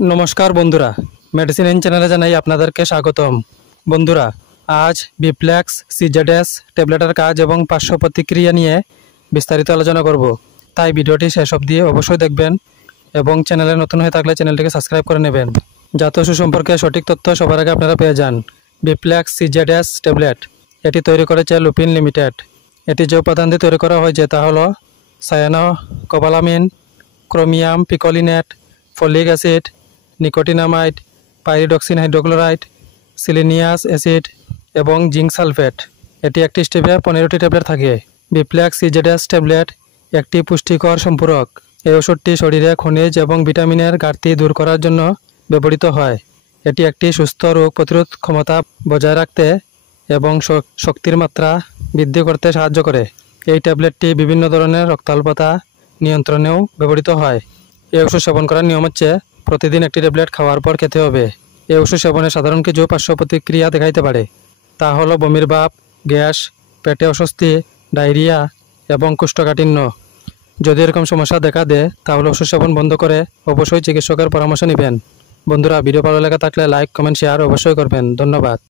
নমস্কার বন্ধুরা, medicine in চ্যানেলে জানাই আপনাদেরকে স্বাগতম। বন্ধুরা, আজ বিপ্লেক্স সিজেডএস ট্যাবলেটের কাজ এবং পার্শ্ব প্রতিক্রিয়া নিয়ে বিস্তারিত আলোচনা করব। তাই ভিডিওটি শেষ অবধি অবশ্যই দেখবেন এবং চ্যানেলে নতুন হয়ে থাকলে চ্যানেলটিকে সাবস্ক্রাইব করে নেবেন, যাতে সুসম্পর্কে সঠিক তথ্য সবার আগে আপনারা পেয়ে যান। বিপ্লেক্স সিজেডএস ট্যাবলেট এটি তৈরি করেছে লুপিন লিমিটেড। এটি যে উপাদান দিয়ে তৈরি করা হয়েছে তা হলো cyanocobalamin, chromium picolinate, folic acid, nicotinamide, pyridoxine hydrochloride, selenious acid এবং জিঙ্ক সালফেট। এটি একটি স্টেপে 15টি ট্যাবলেট থাকে। বিপ্লেক্স সিজেডএস ট্যাবলেট একটি পুষ্টিকর সম্পূরক। এই ওষুধটি শরীরে খনিজ এবং ভিটামিনের ঘাটতি দূর করার জন্য ব্যবহৃত হয়। এটি একটি সুস্থ রোগ প্রতিরোধ ক্ষমতা বজায় রাখতে এবং শক্তির মাত্রা বৃদ্ধি করতে সাহায্য করে। এই ট্যাবলেটটি বিভিন্ন ধরনের রক্তাল্পতা নিয়ন্ত্রণেও ব্যবহৃত হয়। এই ওষুধ সেবন করার নিয়ম হচ্ছে প্রতিদিন একটি ট্যাবলেট খাওয়ার পর খেতে হবে। এই ওষুধ সেবনে সাধারণ কিছু পার্শ্ব প্রতিক্রিয়া দেখাইতে পারে। তা হলো বমির ভাব, গ্যাস, পেটে অস্বস্তি, ডায়রিয়া এবং কোষ্ঠকাঠিন্য। যদি এরকম সমস্যা দেখা দেয় তাহলে ওষুধ সেবন বন্ধ করে অবশ্যই চিকিৎসকের পরামর্শ নেবেন। বন্ধুরা, ভিডিও ভালো লেগে থাকলে লাইক, কমেন্ট, শেয়ার অবশ্যই করবেন। ধন্যবাদ।